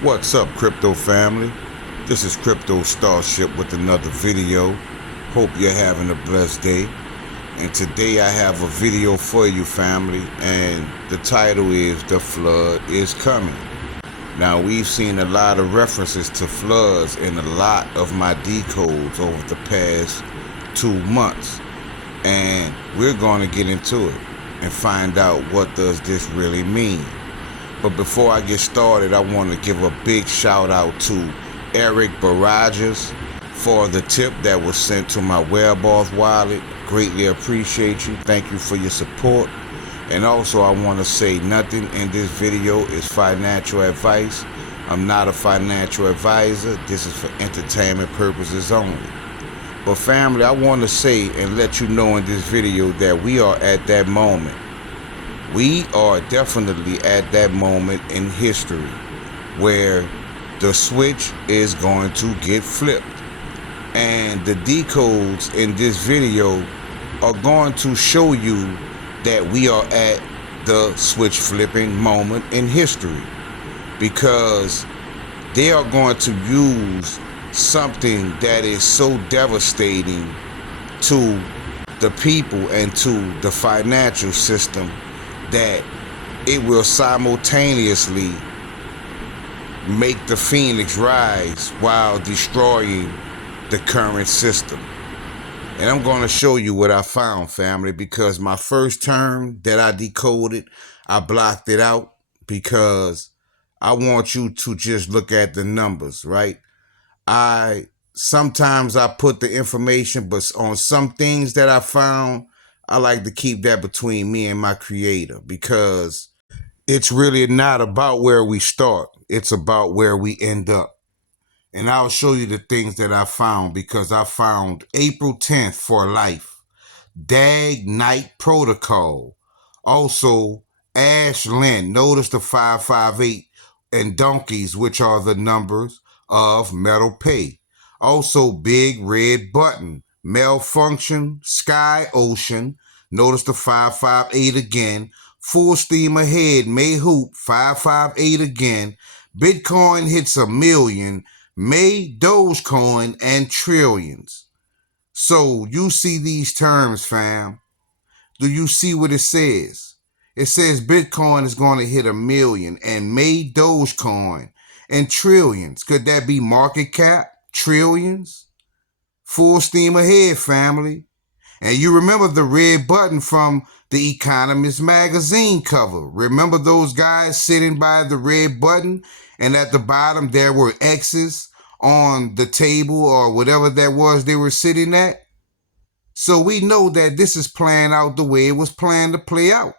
What's up, crypto family? This is Crypto Starship with another video. Hope you're having a blessed day. And today I have a video for you, family, and the title is The Flood is Coming. Now, we've seen a lot of references to floods in a lot of my decodes over the past 2 months. And we're going to get into it and find out what does this really mean. But before I get started, I want to give a big shout out to Eric Barajas for the tip that was sent to my webauth wallet. Greatly appreciate you. Thank you for your support. And also I want to say nothing in this video is financial advice. I'm not a financial advisor. This is for entertainment purposes only. But family, I want to say and let you know in this video that we are at that moment. We are definitely at that moment in history where the switch is going to get flipped. And the decodes in this video are going to show you that we are at the switch flipping moment in history, because they are going to use something that is so devastating to the people and to the financial system that it will simultaneously make the phoenix rise while destroying the current system. And I'm going to show you what I found, family, because my first term that I decoded, I blocked it out because I want you to just look at the numbers, right? Sometimes I put the information, but on some things that I found, I like to keep that between me and my creator, because it's really not about where we start. It's about where we end up. And I'll show you the things that I found, because I found April 10th for life, Dag Night Protocol. Also, Ash Lynn, notice the 558 and donkeys, which are the numbers of Metal Pay. Also, Big Red Button, Malfunction, Sky Ocean, notice the 558 again, Full Steam Ahead, May Hoop, 558 again, Bitcoin hits 1 million, May Dogecoin, and trillions. So you see these terms, fam. Do you see what it says? It says Bitcoin is going to hit 1 million, and May Dogecoin, and trillions. Could that be market cap? Trillions? Full steam ahead, family. And you remember the red button from the Economist magazine cover. Remember those guys sitting by the red button, and at the bottom there were X's on the table or whatever that was they were sitting at? So we know that this is playing out the way it was planned to play out.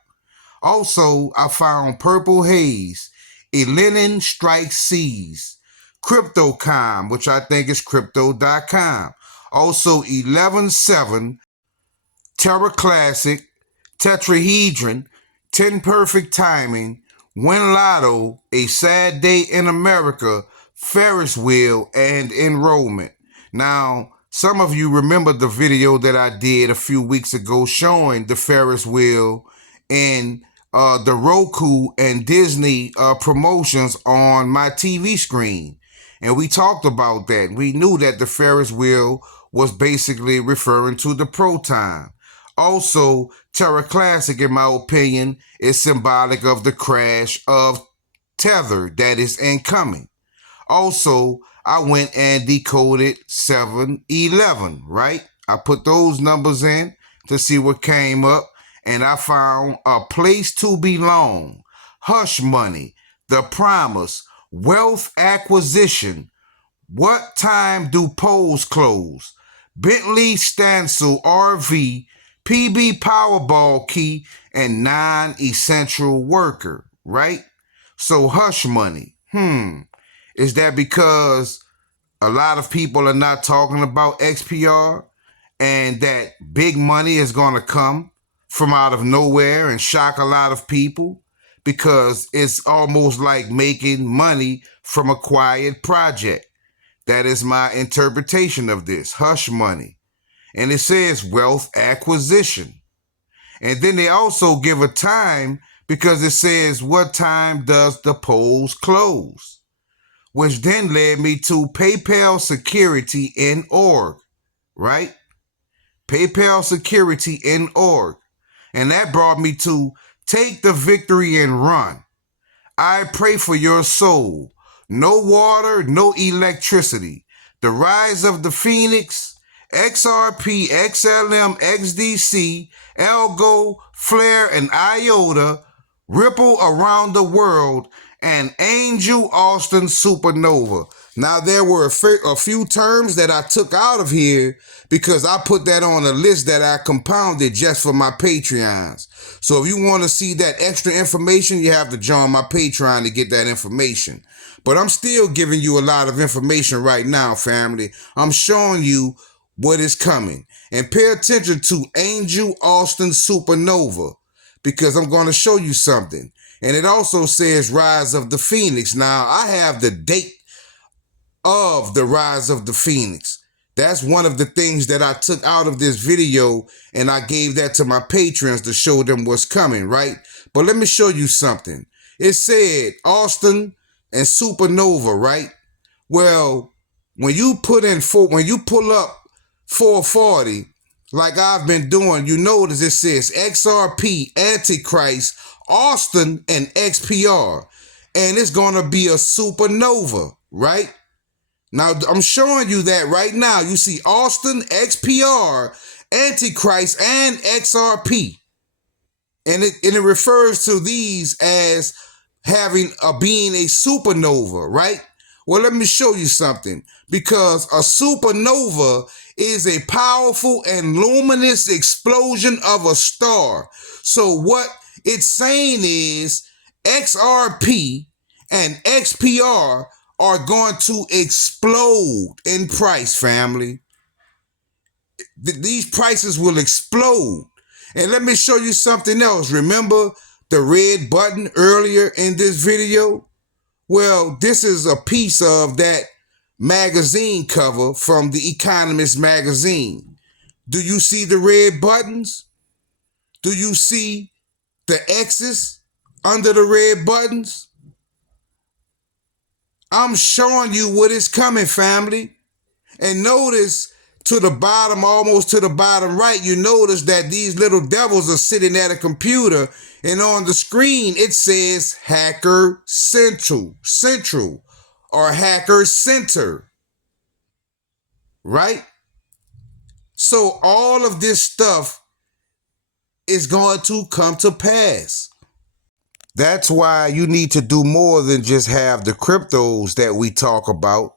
Also, I found Purple Haze, Elenin Strike Seas, CryptoCom, which I think is crypto.com. Also, 11.7, Terra Classic, Tetrahedron, 10 Perfect Timing, Win Lotto, A Sad Day in America, Ferris Wheel, and Enrollment. Now, some of you remember the video that I did a few weeks ago showing the Ferris Wheel and the Roku and Disney promotions on my TV screen. And we talked about that. We knew that the Ferris wheel was basically referring to the Proton. Also, Terra Classic, in my opinion, is symbolic of the crash of Tether that is incoming. Also, I went and decoded 7-11, right? I put those numbers in to see what came up, and I found A Place to Belong, Hush Money, The Promise, Wealth Acquisition, What Time Do Polls Close, Bentley Stancil RV, PB Powerball Key, and Non-Essential Worker, right? So hush money. Is that because a lot of people are not talking about XPR and that big money is going to come from out of nowhere and shock a lot of people? Because it's almost like making money from a quiet project. That is my interpretation of this, hush money. And it says wealth acquisition. And then they also give a time, because it says, what time does the polls close? which then led me to PayPal Security in org, right? PayPal Security in org. And that brought me to Take the Victory and Run. I pray for your soul. No water, no electricity. The Rise of the Phoenix, XRP, XLM, XDC, Algo, Flare, and IOTA ripple around the world, and Angel Austin Supernova. Now, there were a few terms that I took out of here because I put that on a list that I compounded just for my Patreons. So if you want to see that extra information, you have to join my Patreon to get that information. But I'm still giving you a lot of information right now, family. I'm showing you what is coming. And pay attention to Angel Austin Supernova, because I'm going to show you something. And it also says Rise of the Phoenix. Now, I have the date of the Rise of the Phoenix. That's one of the things that I took out of this video, and I gave that to my patrons to show them what's coming, right? But let me show you something. It said Austin and Supernova, right? Well, when you pull up 440, like I've been doing, you notice it says XRP, Antichrist, Austin, and XPR. And it's going to be a supernova, right? Now, I'm showing you that right now. You see Austin, XPR, Antichrist, and XRP. And it refers to these as being a supernova, right? Well, let me show you something. Because a supernova is a powerful and luminous explosion of a star. So what it's saying is XRP and XPR are going to explode in price, family. These prices will explode. And let me show you something else. Remember the red button earlier in this video? Well, this is a piece of that magazine cover from The Economist magazine. Do you see the red buttons? Do you see the X's under the red buttons? I'm showing you what is coming, family. And notice to the bottom, almost to the bottom right, you notice that these little devils are sitting at a computer, and on the screen it says Hacker Central, or Hacker Center, right? So all of this stuff is going to come to pass. That's why you need to do more than just have the cryptos that we talk about.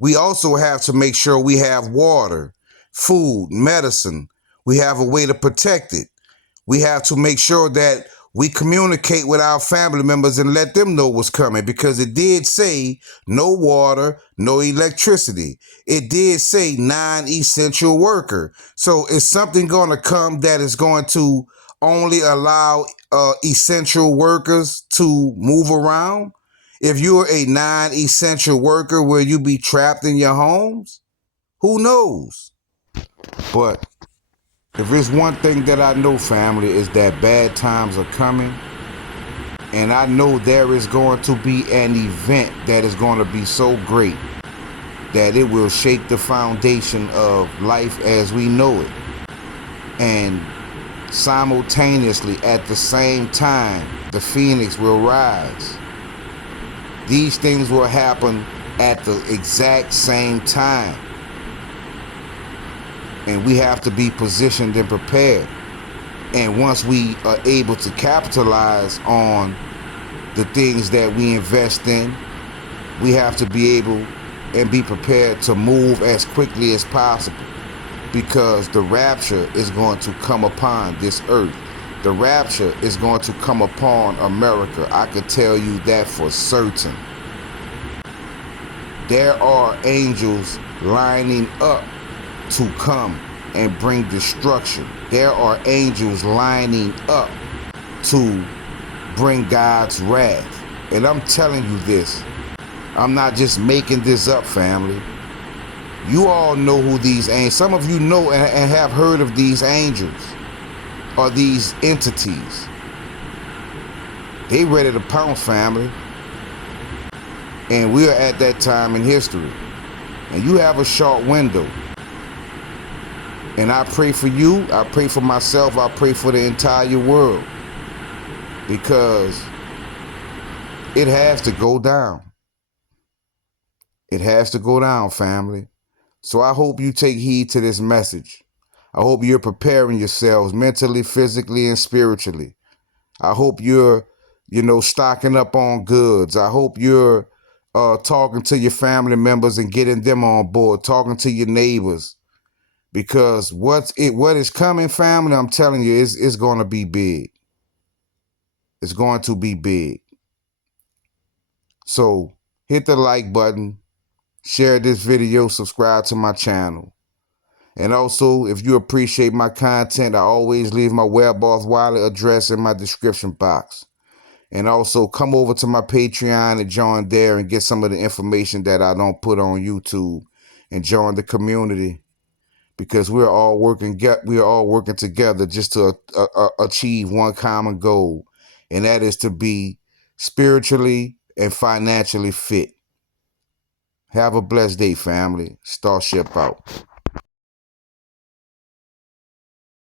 We also have to make sure we have water, food, medicine. We have a way to protect it. We have to make sure that we communicate with our family members and let them know what's coming, because it did say no water, no electricity. It did say non-essential worker. So is something going to come that is going to only allow essential workers to move around? If you're a non-essential worker, will you be trapped in your homes? Who knows? But if there's one thing that I know, family, is that bad times are coming. And I know there is going to be an event that is going to be so great that it will shake the foundation of life as we know it. And simultaneously, at the same time, the Phoenix will rise. These things will happen at the exact same time. And we have to be positioned and prepared. And once we are able to capitalize on the things that we invest in, we have to be able and be prepared to move as quickly as possible, because the rapture is going to come upon this earth. The rapture is going to come upon America. I could tell you that for certain. There are angels lining up to come and bring destruction. There are angels lining up to bring God's wrath. And I'm telling you this. I'm not just making this up, family. You all know who these angels, some of you know and have heard of these angels or these entities. They ready to pounce, family. And we are at that time in history. And you have a short window. And I pray for you, I pray for myself, I pray for the entire world. Because it has to go down. It has to go down, family. So I hope you take heed to this message. I hope you're preparing yourselves mentally, physically, and spiritually. I hope you're, stocking up on goods. I hope you're talking to your family members and getting them on board, talking to your neighbors. Because what is coming, family, I'm telling you, it's going to be big. It's going to be big. So hit the like button, share this video, subscribe to my channel. And also, if you appreciate my content, I always leave my webauth wallet address in my description box. And also, come over to my Patreon and join there and get some of the information that I don't put on YouTube, and join the community, because we are all working together just to achieve one common goal, and that is to be spiritually and financially fit. Have a blessed day, family. Starship out.